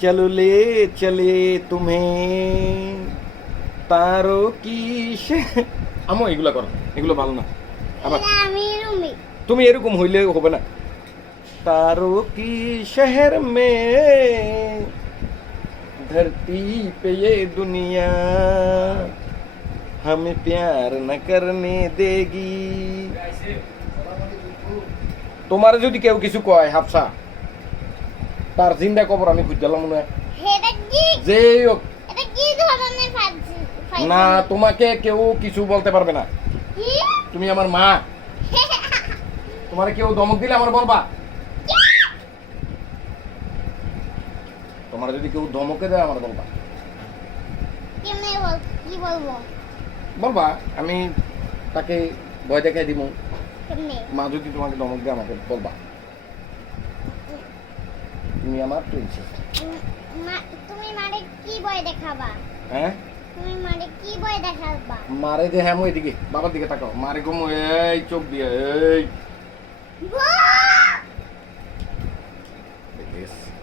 चलो ले चले तुम्हें तारों की আমো এগুলা করো, এগুলো ভালো না। আবার তুমি এরকম হইলে হবে না। तारों की शहर में धरती पे ये दुनिया हमें प्यार न करने देगी। তোমার যদি কেউ কিছু কয় হাফসা, তার জিন্দা কবর আমি খুঁজলাম মনে হয়। যে হোক না, তোমাকে কেউ কিছু বলতে পারবে না। তুমি আমার মা, তোমার কেউ ধমক দিলে আমার বলবা। তোমার যদি কেউ ধমকে দেয় আমার বলবা। বলবা আমি তাকে ভয় দেখাই দিব। মা যদি তোমাকে ধমক দেয় আমাকে বলবা তুমি আমার প্রিন্সেস। তুমি মারে কি ভয় দেখাবা? হ্যাঁ তুমি মারে কি ভয় দেখাবা? মারে যে হ্যাঁ এদিকে বাবার দিকে তাকাও, মারে ঘুমো এই চোখ দিয়ে এই